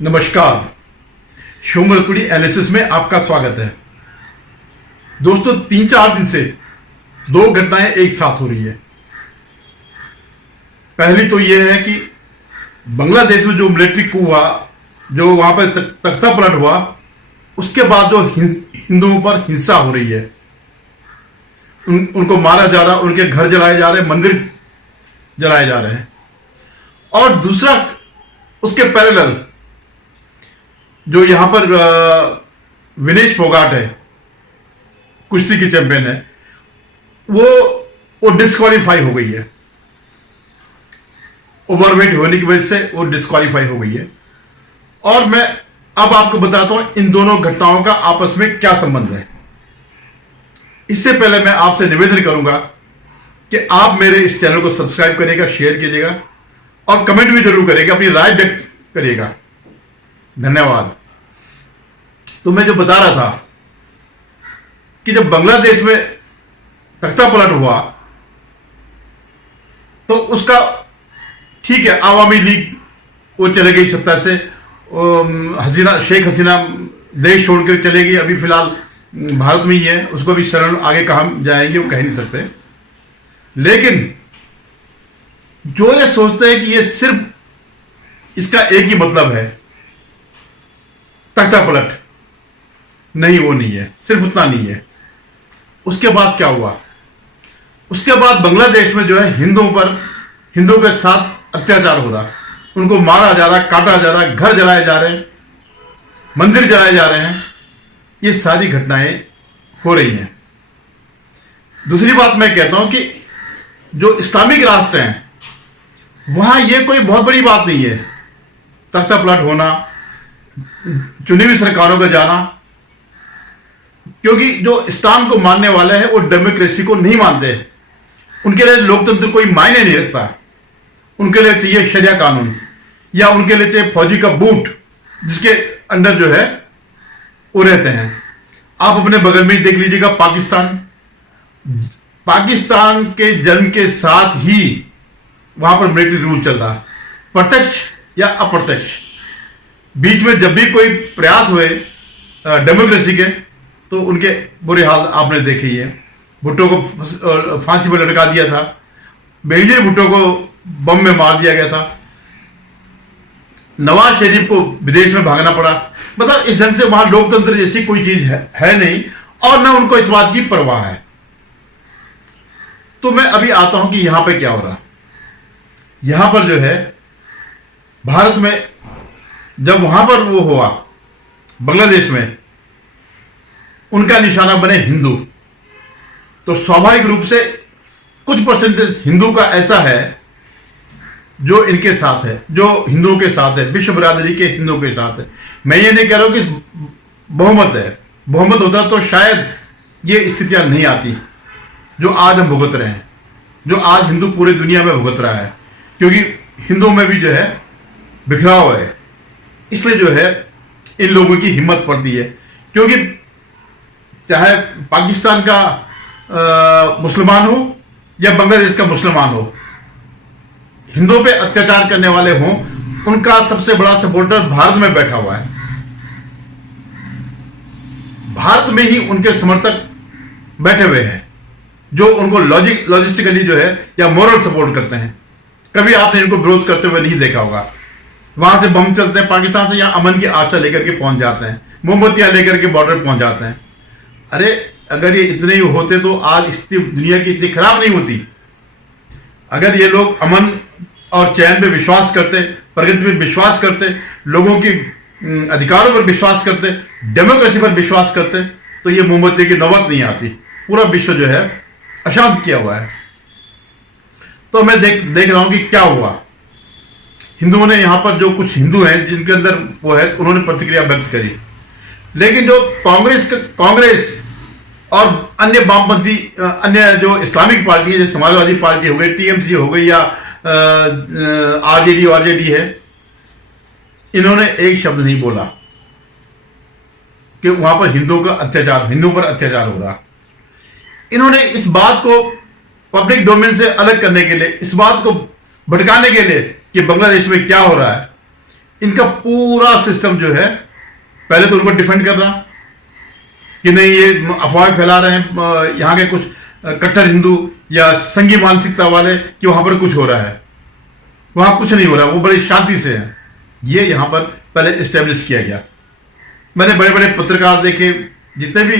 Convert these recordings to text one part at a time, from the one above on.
नमस्कार। शोमरतुड़ी एनालिसिस में आपका स्वागत है। दोस्तों, 3-4 दिन से दो घटनाएं एक साथ हो रही है। पहली तो यह है कि बांग्लादेश में जो मिलिट्री कू हुआ, जो वहां पर तख्ता पलट हुआ, उसके बाद जो हिंदुओं पर हिंसा हो रही है, उनको मारा जा रहा, उनके घर जलाए जा रहे, मंदिर जलाए जा रहे हैं। और दूसरा, उसके पैरेलल जो यहां पर विनेश फोगाट है, कुश्ती की चैंपियन है, वो डिस्क्वालीफाई हो गई है। ओवरवेट होने की वजह से वो डिस्क्वालीफाई हो गई है। और मैं अब आपको बताता हूं इन दोनों घटनाओं का आपस में क्या संबंध है। इससे पहले मैं आपसे निवेदन करूंगा कि आप मेरे इस चैनल को सब्सक्राइब करिएगा, शेयर कीजिएगा और कमेंट भी जरूर करिएगा, अपनी राय व्यक्त करिएगा। धन्यवाद। तो मैं जो बता रहा था कि जब बांग्लादेश में तख्ता पलट हुआ तो उसका, ठीक है, आवामी लीग वो चले गई सत्ता से, शेख हसीना देश छोड़कर चले गई, अभी फिलहाल भारत में ही है, उसको भी शरण, आगे कहां जाएंगे वो कह नहीं सकते। लेकिन जो ये सोचते हैं कि ये सिर्फ इसका एक ही मतलब है, तख्ता पलट, नहीं, वो नहीं है, सिर्फ उतना नहीं है। उसके बाद क्या हुआ? उसके बाद बांग्लादेश में जो है हिंदुओं के साथ अत्याचार हो रहा, उनको मारा जा रहा, काटा जा रहा, घर जलाए जा रहे हैं, मंदिर जलाए जा रहे हैं। ये सारी घटनाएं हो रही हैं। दूसरी बात मैं कहता हूं कि जो इस्लामिक राष्ट्र हैं वहां ये कोई बहुत बड़ी बात नहीं है, तख्ता पलट होना, चुनी हुई सरकारों का जाना, क्योंकि जो इस्लाम को मानने वाले हैं वो डेमोक्रेसी को नहीं मानते। उनके लिए लोकतंत्र कोई मायने नहीं रखता। उनके लिए चाहिए शरिया कानून, या उनके लिए चाहिए फौजी का बूट जिसके अंदर जो है वो रहते हैं। आप अपने बगल में ही देख लीजिएगा, पाकिस्तान के जन्म के साथ ही वहां पर मिलिट्री रूल चल रहा, प्रत्यक्ष या अप्रत्यक्ष। बीच में जब भी कोई प्रयास हुए डेमोक्रेसी के, तो उनके बुरे हाल आपने देखे ही है। भुट्टो को फांसी पर लटका दिया था, बेनजीर भुट्टो को बम में मार दिया गया था, नवाज शरीफ को विदेश में भागना पड़ा। मतलब इस ढंग से वहां लोकतंत्र जैसी कोई चीज है नहीं, और न उनको इस बात की परवाह है। तो मैं अभी आता हूं कि यहां पे क्या हो रहा। यहां पर जो है भारत में जब वहां पर वो हुआ, बांग्लादेश में उनका निशाना बने हिंदू, तो स्वाभाविक रूप से कुछ परसेंटेज हिंदू का ऐसा है जो इनके साथ है, जो हिंदुओं के साथ है, विश्व बिरादरी के हिंदुओं के साथ है। मैं ये नहीं कह रहा हूं कि बहुमत है, बहुमत होता तो शायद ये स्थितियां नहीं आती जो आज हम भुगत रहे हैं, जो आज हिंदू पूरे दुनिया में भुगत रहा है, क्योंकि हिंदुओं में भी जो है बिखराव है। इसलिए जो है इन लोगों की हिम्मत पड़ती है, क्योंकि चाहे पाकिस्तान का मुसलमान हो या बांग्लादेश का मुसलमान हो, हिंदुओं पे अत्याचार करने वाले हों, उनका सबसे बड़ा सपोर्टर भारत में बैठा हुआ है। भारत में ही उनके समर्थक बैठे हुए हैं जो उनको लॉजिस्टिकली जो है या मोरल सपोर्ट करते हैं। कभी आपने इनको विरोध करते हुए नहीं देखा होगा। वहां से बम चलते हैं पाकिस्तान से, यहां अमन की आशा लेकर के पहुंच जाते हैं, मोमबत्तियां लेकर के बॉर्डर पहुंच जाते हैं। अरे अगर ये इतने ही होते तो आज स्थिति दुनिया की इतनी खराब नहीं होती। अगर ये लोग अमन और चैन पे विश्वास करते, प्रगति पे विश्वास करते, लोगों के अधिकारों पर विश्वास करते, डेमोक्रेसी पर विश्वास करते, तो ये मोमबत्ती की नौबत नहीं आती। पूरा विश्व जो है अशांत किया हुआ है। तो मैं देख रहा हूं कि क्या हुआ। हिंदुओं ने, यहां पर जो कुछ हिंदू हैं जिनके अंदर वो है, उन्होंने प्रतिक्रिया व्यक्त करी। लेकिन जो कांग्रेस और अन्य वामपंथी, अन्य जो इस्लामिक पार्टी है, जैसे समाजवादी पार्टी हो गई, टीएमसी हो गई, या आरजेडी है, इन्होंने एक शब्द नहीं बोला कि वहां पर हिंदुओं पर अत्याचार हो रहा। इन्होंने इस बात को पब्लिक डोमेन से अलग करने के लिए, इस बात को भटकाने के लिए कि बांग्लादेश में क्या हो रहा है, इनका पूरा सिस्टम जो है, पहले तो उनको डिफेंड कर रहा कि नहीं ये अफवाह फैला रहे हैं यहाँ के कुछ कट्टर हिंदू या संघी मानसिकता वाले कि वहां पर कुछ हो रहा है। वहां कुछ नहीं हो रहा, वो बड़ी शांति से है। ये यहां पर पहले इस्टेब्लिश किया गया। मैंने बड़े बड़े पत्रकार देखे, जितने भी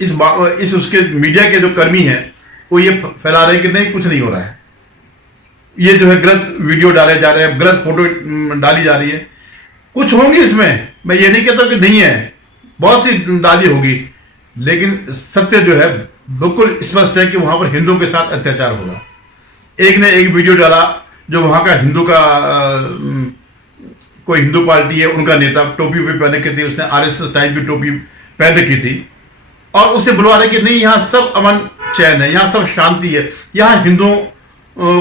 इस उसके मीडिया के जो कर्मी हैं वो ये फैला रहे हैं कि नहीं कुछ नहीं हो रहा है, ये जो है गलत वीडियो डाले जा रहे हैं, गलत फोटो डाली जा रही है। कुछ होंगी इसमें, मैं ये नहीं कहता कि नहीं है, बहुत सी डाली होगी, लेकिन सत्य जो है बिल्कुल स्पष्ट है कि वहां पर हिंदुओं के साथ अत्याचार होगा। एक ने एक वीडियो डाला जो वहां का हिंदू का कोई हिंदू पार्टी है, उनका नेता टोपी भी पहने के थे, उसने आरएसएस टाइप की टोपी पहन रखी थी, और उसे बुलवा रहे कि नहीं यहाँ सब अमन चैन है, यहाँ सब शांति है, यहाँ हिंदुओं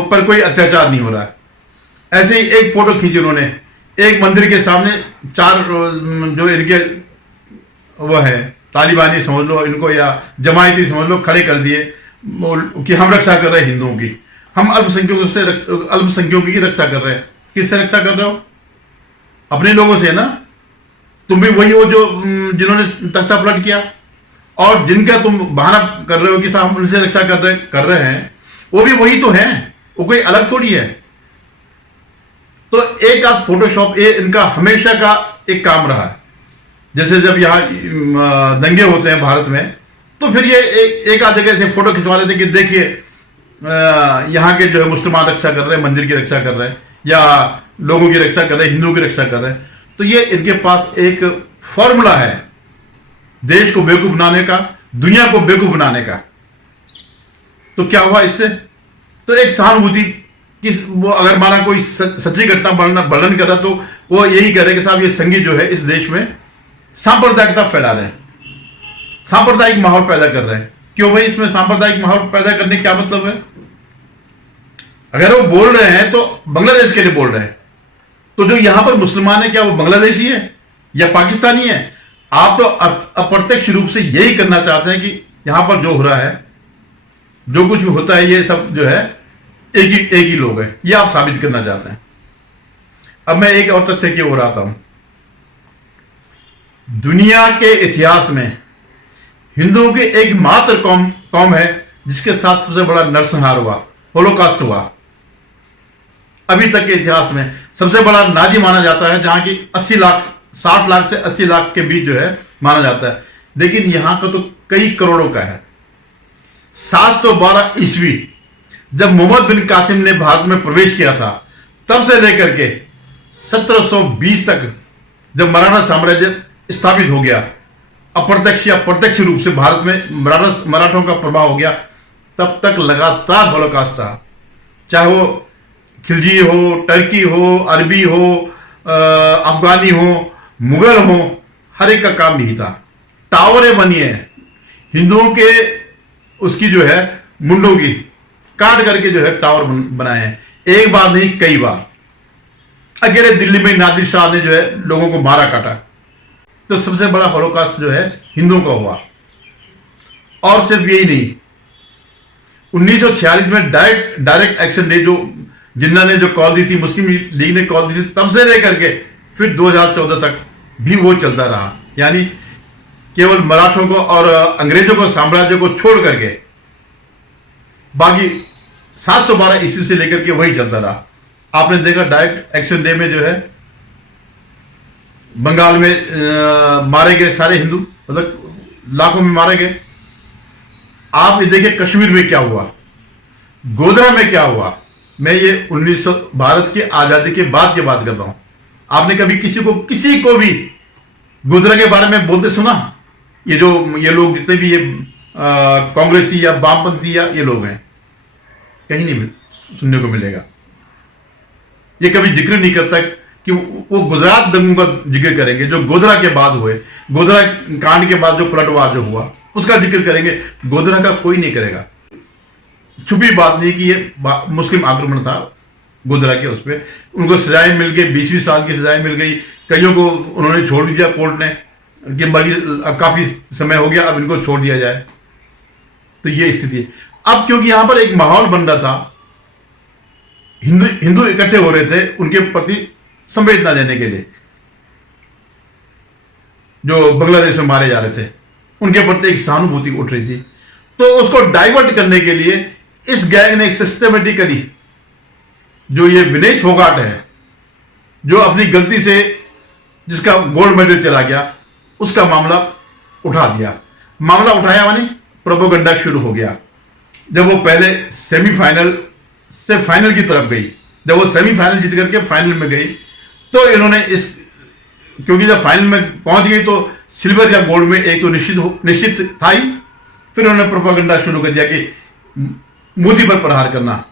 पर कोई अत्याचार नहीं हो रहा है। ऐसे ही एक फोटो खींची उन्होंने, एक मंदिर के सामने 4 जो इनके वो है तालिबानी समझ लो इनको या जमायती समझ लो, खड़े कर दिए कि हम रक्षा कर रहे हैं हिंदुओं की, हम अल्पसंख्यकों की रक्षा कर रहे हैं। किससे रक्षा कर रहे हो? अपने लोगों से ना। तुम भी वही हो जो जिन्होंने तख्ता पलट किया, और जिनका तुम बहाना कर रहे हो कि साहब हम उनसे रक्षा कर रहे हैं, वो भी वही तो है, वो कोई अलग थोड़ी है। तो एक आध फोटोशॉप ये इनका हमेशा का एक काम रहा है। जैसे जब यहाँ दंगे होते हैं भारत में, तो फिर ये एक आध जगह से फोटो खिंचवा लेते कि देखिए यहाँ के जो है मुसलमान रक्षा कर रहे हैं, मंदिर की रक्षा कर रहे हैं, या लोगों की रक्षा कर रहे हैं, हिंदुओं की रक्षा कर रहे हैं। तो ये इनके पास एक फॉर्मूला है देश को बेवकूफ बनाने का, दुनिया को बेवकूफ बनाने का। तो क्या हुआ इससे? तो एक सहानुभूति कि वो अगर माना कोई सच्ची घटना वर्णन कर रहा, तो वो यही कह रहे कि साहब ये संघी जो है इस देश में सांप्रदायिकता फैला रहे हैं, सांप्रदायिक माहौल पैदा कर रहे हैं। क्यों भाई, इसमें सांप्रदायिक माहौल पैदा करने का क्या मतलब है? अगर वो बोल रहे हैं तो बांग्लादेश के लिए बोल रहे हैं, तो जो यहां पर मुसलमान है क्या वो बांग्लादेशी है या पाकिस्तानी है? आप तो अप्रत्यक्ष रूप से यही करना चाहते हैं कि यहां पर जो हो रहा है, जो कुछ भी होता है, ये सब जो है एक ही लोग हैं, ये आप साबित करना चाहते हैं। अब मैं एक और तथ्य की ओर आता हूं। दुनिया के इतिहास में हिंदुओं की एक मात्र कौम है जिसके साथ सबसे बड़ा नरसंहार हुआ, होलोकास्ट हुआ। अभी तक के इतिहास में सबसे बड़ा नाजी माना जाता है, जहां की 60 लाख से 80 लाख के बीच जो है माना जाता है, लेकिन यहां का तो कई करोड़ों का है। 712 ईस्वी जब मोहम्मद बिन कासिम ने भारत में प्रवेश किया था, तब से लेकर के 1720 तक जब मराठा साम्राज्य स्थापित हो गया, अप्रत्यक्ष या प्रत्यक्ष रूप से भारत में मराठों का प्रभाव हो गया, तब तक लगातार होलोकास्ट रहा। चाहे वो खिलजी हो, टर्की हो, अरबी हो, अफगानी हो, मुगल हो, हर एक का काम यही था। टावरें बनी है हिंदुओं के, उसकी जो है मुंडों की काट करके जो है टावर बनाए हैं, एक बार नहीं कई बार। अकेले दिल्ली में नादिर शाह ने जो है लोगों को मारा काटा। तो सबसे बड़ा होलोकास्ट जो है हिंदुओं का हुआ। और सिर्फ यही नहीं, 1946 में डायरेक्ट एक्शन डे जो जिन्ना ने जो कॉल दी थी, मुस्लिम लीग ने कॉल दी थी, तब से लेकर के फिर 2014 तक भी वो चलता रहा। यानी केवल मराठों को और अंग्रेजों को, साम्राज्य को छोड़ करके बाकी 712 ईस्वी से लेकर के वही चलता रहा। आपने देखा डायरेक्ट एक्शन डे में जो है बंगाल में मारे गए सारे हिंदू, मतलब लाखों में मारे गए। आप ये देखिए कश्मीर में क्या हुआ, गोधरा में क्या हुआ। मैं ये 1900 भारत की आजादी के बाद की बात कर रहा हूं। आपने कभी किसी को भी गोधरा के बारे में बोलते सुना? ये लोग जितने भी ये कांग्रेसी या वामपंथी या ये लोग हैं, कहीं नहीं सुनने को मिलेगा। ये कभी जिक्र नहीं करता कि वो गुजरात दंगों का जिक्र करेंगे जो गोधरा के बाद हुए, गोधरा कांड के बाद जो पलटवार जो हुआ उसका जिक्र करेंगे। गोधरा का कोई नहीं करेगा। छुपी बात नहीं कि ये मुस्लिम आक्रमण था गोधरा के, उस पर उनको सजाएं मिल गई, 20-20 साल की सजाएं मिल गई। कईयों को उन्होंने छोड़ दिया कोर्ट ने कि बड़ी अब काफी समय हो गया, अब इनको छोड़ दिया जाए। तो ये स्थिति है। अब क्योंकि यहां पर एक माहौल बन रहा था, हिंदू इकट्ठे हो रहे थे उनके प्रति संवेदना देने के लिए, जो बांग्लादेश में मारे जा रहे थे, उनके प्रति एक सहानुभूति उठ रही थी। तो उसको डाइवर्ट करने के लिए इस गैंग ने एक सिस्टमेटिकली, जो ये विनेश फोगाट है, जो अपनी गलती से जिसका गोल्ड मेडल चला गया, उसका मामला उठा दिया। मामला उठाया माने प्रोपेगेंडा शुरू हो गया। जब वो पहले सेमीफाइनल से फाइनल की तरफ गई, जब वो सेमीफाइनल जीत करके फाइनल में गई, तो इन्होंने इस, क्योंकि जब फाइनल में पहुंच गई तो सिल्वर या गोल्ड में एक तो निश्चित था ही, फिर उन्होंने प्रोपेगेंडा शुरू कर दिया कि मोदी पर प्रहार करना,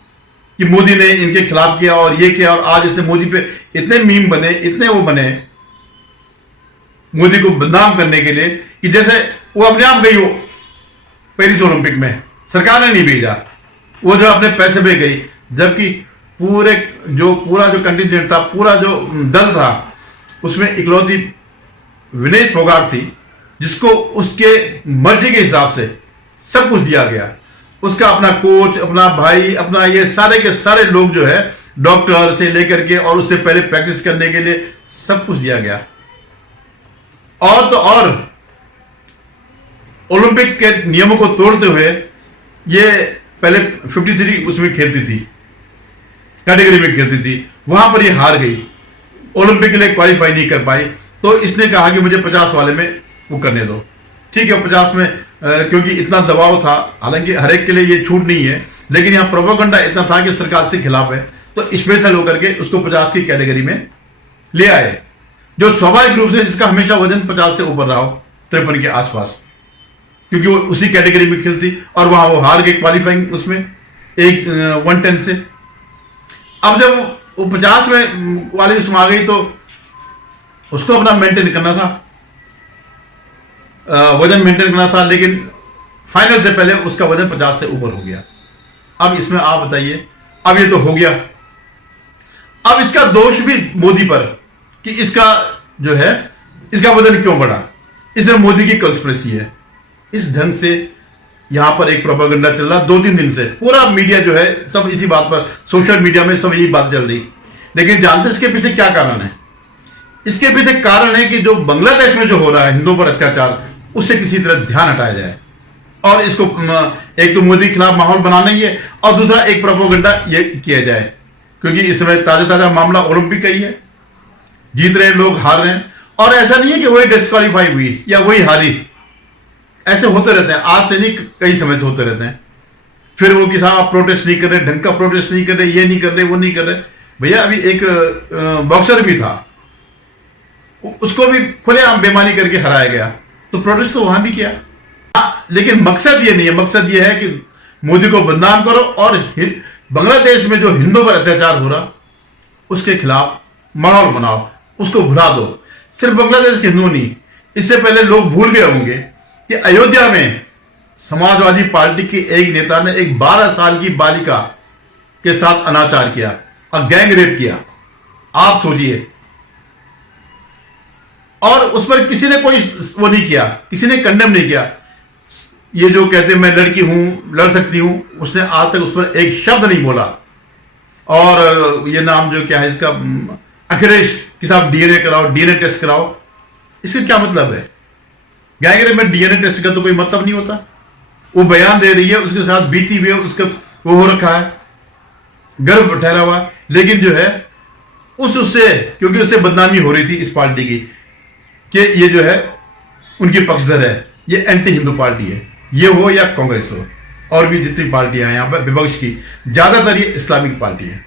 कि मोदी ने इनके खिलाफ किया और ये किया, और आज इसने मोदी पे इतने मीम बने, इतने वो बने मोदी को बदनाम करने के लिए, कि जैसे वो अपने आप गई हो पेरिस ओलंपिक में, सरकार ने नहीं भेजा, वो जो अपने पैसे पे गई, जबकि पूरा जो कंटिजेंट था, पूरा जो दल था, उसमें इकलौती विनेश फोगाट थी जिसको उसके मर्जी के हिसाब से सब कुछ दिया गया। उसका अपना कोच, अपना भाई, अपना ये सारे के सारे लोग जो है, डॉक्टर से लेकर के और उससे पहले प्रैक्टिस करने के लिए सब कुछ दिया गया। और तो और ओलंपिक के नियमों को तोड़ते हुए ये पहले 53 उसमें खेलती थी, कैटेगरी में खेलती थी, वहां पर ये हार गई, ओलंपिक के लिए क्वालिफाई नहीं कर पाई। तो इसने कहा कि मुझे 50 वाले में वो करने दो। ठीक है, 50 में क्योंकि इतना दबाव था, हालांकि हर एक के लिए ये छूट नहीं है, लेकिन यहाँ प्रोपेगेंडा इतना था कि सरकार से खिलाफ है, तो स्पेशल होकर के उसको 50 की कैटेगरी में ले आए, जो स्वाभाविक रूप से जिसका हमेशा वजन 50 से ऊपर रहा हो, 53 के आसपास, क्योंकि वो उसी कैटेगरी में खेलती, और वहां वो हार गई क्वालिफाइंग उसमें एक 110 से। अब जब वो 50 में वाली उसमें आ गई, तो उसको अपना मेंटेन करना था, वजन मेंटेन करना था, लेकिन फाइनल से पहले उसका वजन 50 से ऊपर हो गया। अब इसमें आप बताइए, अब ये तो हो गया, अब इसका दोष भी मोदी पर, कि इसका जो है, इसका वजन क्यों बढ़ा, इसमें मोदी की कंस्पिरेसी है। इस ढंग से यहां पर एक प्रोपेगेंडा चल रहा 2-3 दिन से, पूरा मीडिया जो है सब इसी बात पर, सोशल मीडिया में सब यही बात चल रही। लेकिन जानते हैं इसके पीछे क्या कारण है? इसके पीछे कारण है कि जो बांग्लादेश में जो हो रहा है हिंदुओं पर अत्याचार, उससे किसी तरह ध्यान हटाया जाए, और इसको एक तो मोदी के खिलाफ माहौल बनाना ही है, और दूसरा एक प्रोपेगेंडा ये किया जाए, क्योंकि इस समय ताजा मामला ओलंपिक का ही है, जीत रहे लोग, हार रहे हैं, और ऐसा नहीं है कि वही डिस्क्वालीफाई हुई या वही हारी, ऐसे होते रहते हैं, आज से नहीं कई समय से होते रहते हैं। फिर वो कि साहब आप प्रोटेस्ट नहीं कर रहे, ढंग का प्रोटेस्ट नहीं कर रहे, ये नहीं कर रहे, वो नहीं कर रहे। भैया अभी एक बॉक्सर भी था, उसको भी खुलेआम बेईमानी करके हराया गया, तो प्रोटेस्ट तो वहां भी किया। लेकिन मकसद ये नहीं है, मकसद ये है कि मोदी को बदनाम करो, और बांग्लादेश में जो हिंदुओं पर अत्याचार हो रहा उसके खिलाफ माहौल बनाओ, उसको भुला दो। सिर्फ बांग्लादेश के हिंदू नहीं, इससे पहले लोग भूल गए होंगे कि अयोध्या में समाजवादी पार्टी के एक नेता ने एक 12 साल की बालिका के साथ अनाचार किया और गैंग रेप किया। आप सोचिए, और उस पर किसी ने कोई वो नहीं किया, किसी ने कंडेम नहीं किया। ये जो कहते मैं लड़की हूं, लड़ सकती हूं, उसने आज तक उस पर एक शब्द नहीं बोला। और ये नाम जो क्या है इसका, अखिलेश कि साहब डीएनए कराओ, डीएनए टेस्ट कराओ, इसका क्या मतलब है? गैंग रेप में डीएनए टेस्ट का तो कोई मतलब नहीं होता। वो बयान दे रही है, उसके साथ बीती हुई है, उसका वो हो रखा है, गर्व ठहरा हुआ, लेकिन जो है उससे, क्योंकि उससे बदनामी हो रही थी इस पार्टी की कि ये जो है उनकी पक्षधर है, ये एंटी हिंदू पार्टी है, ये हो या कांग्रेस हो, और भी जितनी पार्टियां हैं यहां पर विपक्ष की, ज्यादातर ये इस्लामिक पार्टी है।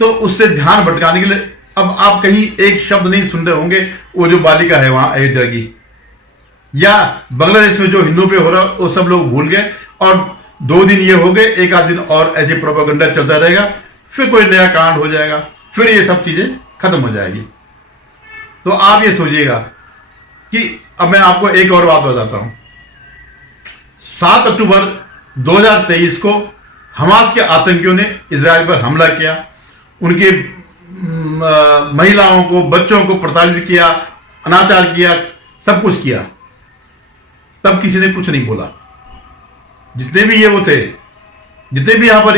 तो उससे ध्यान भटकाने के लिए अब आप कहीं एक शब्द नहीं सुन रहे होंगे, वो जो बालिका है वहां अयोध्या की, या बांग्लादेश में जो हिंदू पे हो रहा वो सब लोग भूल गए, और 2 दिन ये हो गए, एक आध दिन और ऐसे प्रोपेगेंडा चलता रहेगा, फिर कोई नया कांड हो जाएगा, फिर ये सब चीजें खत्म हो जाएगी। तो आप ये सोचिएगा कि अब मैं आपको एक और बात बताता हूं। 7 अक्टूबर 2023 को हमास के आतंकियों ने इजराइल पर हमला किया, उनके महिलाओं को, बच्चों को प्रताड़ित किया, अनाचार किया, सब कुछ किया। तब किसी ने कुछ नहीं बोला। जितने भी ये वो थे, जितने भी यहां पर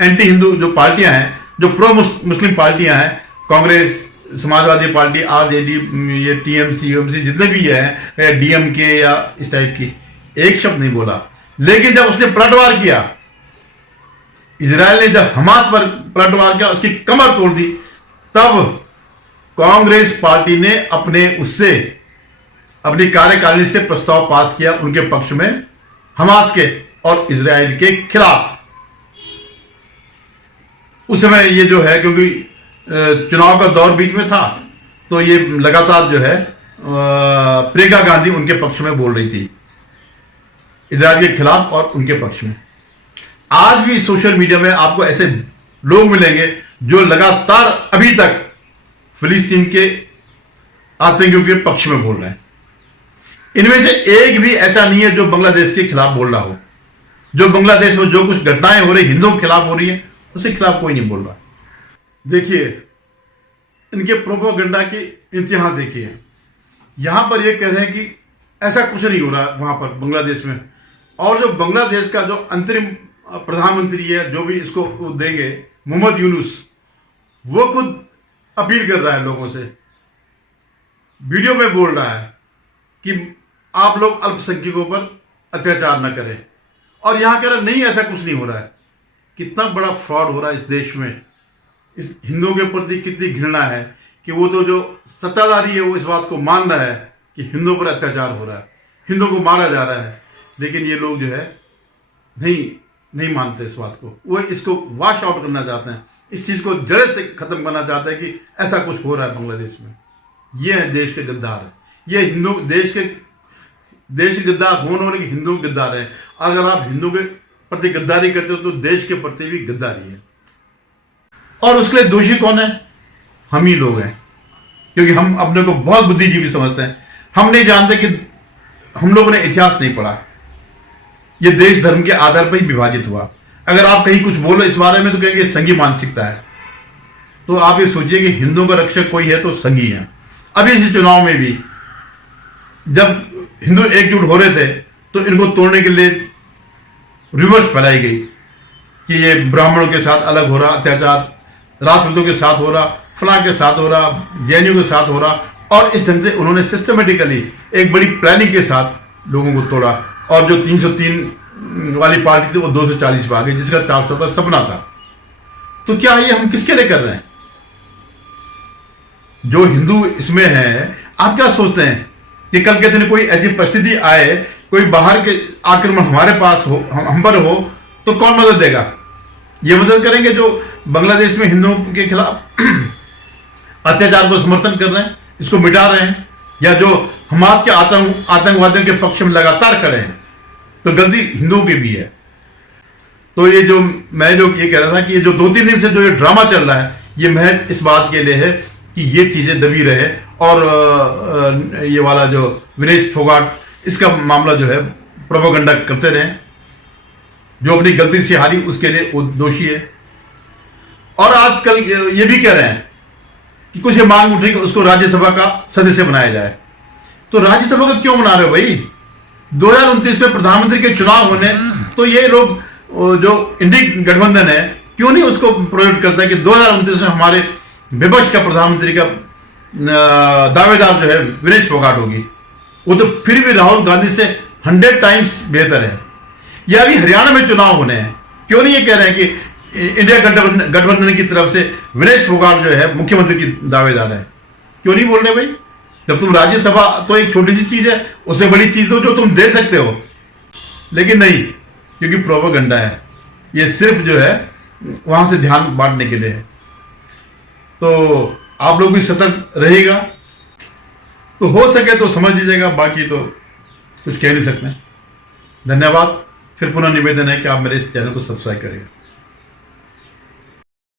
एंटी हिंदू जो पार्टियां हैं, जो प्रो मुस्लिम पार्टियां हैं, कांग्रेस, समाजवादी पार्टी, आरजेडी, ये टीएमसी वीएमसी जितने भी है, डीएमके या इस टाइप की, एक शब्द नहीं बोला। लेकिन जब उसने पलटवार किया, इजराइल ने जब हमास पर पलटवार किया, उसकी कमर तोड़ दी, तब कांग्रेस पार्टी ने अपनी कार्यकारिणी से प्रस्ताव पास किया उनके पक्ष में, हमास के और इजराइल के खिलाफ। उस समय ये जो है, क्योंकि चुनाव का दौर बीच में था, तो ये लगातार जो है प्रियंका गांधी उनके पक्ष में बोल रही थी, इजराइल के खिलाफ और उनके पक्ष में। आज भी सोशल मीडिया में आपको ऐसे लोग मिलेंगे जो लगातार अभी तक फिलिस्तीन के आतंकियों के पक्ष में बोल रहे हैं। इनमें से एक भी ऐसा नहीं है जो बांग्लादेश के खिलाफ बोल रहा हो। जो बांग्लादेश में जो कुछ घटनाएं हो रही, हिंदुओं के खिलाफ हो रही है, उसके खिलाफ कोई नहीं बोल रहा। देखिए इनके प्रोपेगेंडा की इंतहा देखिए। यहां पर ये कह रहे हैं कि ऐसा कुछ नहीं हो रहा वहां पर बांग्लादेश में, और जो बांग्लादेश का जो अंतरिम प्रधानमंत्री है, जो भी इसको देंगे, मोहम्मद यूनुस, वो खुद अपील कर रहा है लोगों से, वीडियो में बोल रहा है कि आप लोग अल्पसंख्यकों पर अत्याचार न करें, और यहां कह रहे नहीं ऐसा कुछ नहीं हो रहा है। कितना बड़ा फ्रॉड हो रहा है इस देश में। इस हिंदुओं के प्रति कितनी घृणा है कि वो तो जो सत्ताधारी है वो इस बात को मान रहा है कि हिंदुओं पर अत्याचार हो रहा है, हिंदुओं को मारा जा रहा है, लेकिन ये लोग जो है नहीं मानते इस बात को। वो इसको वॉश आउट करना चाहते हैं, इस चीज को जड़ से खत्म करना चाहते हैं कि ऐसा कुछ हो रहा है बांग्लादेश में। ये है देश के गद्दार, ये हिंदू देश के गद्दार होने वाले हिंदू गद्दार हैं। अगर आप हिंदू के प्रति गद्दारी करते हो तो देश के प्रति भी गद्दारी है, और उसके लिए दोषी कौन है? हम ही लोग हैं, क्योंकि हम अपने को बहुत बुद्धिजीवी समझते हैं। हम नहीं जानते कि हम लोगों ने इतिहास नहीं पढ़ा। ये देश धर्म के आधार पर ही विभाजित हुआ। अगर आप कहीं कुछ बोलो इस बारे में तो कहेंगे संघी मानसिकता है। तो आप ये सोचिए कि हिंदुओं का रक्षक कोई है तो संघी है। अभी इस चुनाव में भी जब हिंदू एकजुट हो रहे थे तो इनको तोड़ने के लिए रिवर्स फैलाई गई कि ये ब्राह्मणों के साथ अलग हो रहा अत्याचार, राजपूतों के साथ हो रहा, फलां के साथ हो रहा, जैनियों के साथ हो रहा, और इस ढंग से उन्होंने सिस्टमेटिकली एक बड़ी प्लानिंग के साथ लोगों को तोड़ा। और जो 303 वाली पार्टी थी वो 240 पे आ गई, जिसका 400 का सपना था। तो क्या ये हम किसके लिए कर रहे हैं? जो हिंदू इसमें है, आप क्या सोचते हैं कि कल के दिन कोई ऐसी परिस्थिति आए, कोई बाहर के आक्रमण हमारे पास हो, हम पर हो, तो कौन मदद देगा? ये मदद करेंगे जो बांग्लादेश में हिंदुओं के खिलाफ अत्याचार को समर्थन कर रहे हैं, इसको मिटा रहे हैं, या जो हमास के आतंकवादियों के पक्ष में लगातार खड़े हैं। तो गलती हिंदुओं की भी है। तो ये जो मैं जो ये कह रहा था कि ये जो 2-3 दिन से जो ये ड्रामा चल रहा है, ये महज इस बात के लिए है कि ये चीजें दबी रहे, और ये वाला जो विनेश फोगाट, इसका मामला जो है प्रोपेगेंडा करते रहे। जो अपनी गलती से हारी उसके लिए वो दोषी है। और आजकल ये भी कह रहे हैं कि कुछ ये मांग उठ रही कि उसको राज्यसभा का सदस्य बनाया जाए। तो राज्यसभा को क्यों बना रहे हो भाई? 2029 में प्रधानमंत्री के चुनाव होने, तो ये लोग जो इंडी गठबंधन है क्यों नहीं उसको प्रोजेक्ट करता है कि 2029 में हमारे विपक्ष का प्रधानमंत्री का दावेदार जो है विनेश फोगाट होगी। वो तो फिर भी राहुल गांधी से 100 टाइम्स बेहतर है। या अभी हरियाणा में चुनाव होने हैं, क्यों नहीं ये कह रहे हैं कि इंडिया गठबंधन की तरफ से विनेश फोगाट जो है मुख्यमंत्री की दावेदार है? क्यों नहीं बोल रहे भाई? जब तुम राज्यसभा तो एक छोटी सी चीज है, उससे बड़ी चीज तो जो तुम दे सकते हो, लेकिन नहीं, क्योंकि प्रोपेगेंडा है। ये सिर्फ जो है वहां से ध्यान बांटने के लिए है। तो आप लोग भी सतर्क रहिएगा। तो हो सके तो समझ लीजिएगा, बाकी तो कुछ कह नहीं सकते। धन्यवाद। फिर पुनः निवेदन है कि आप मेरे इस चैनल को सब्सक्राइब करेंगे।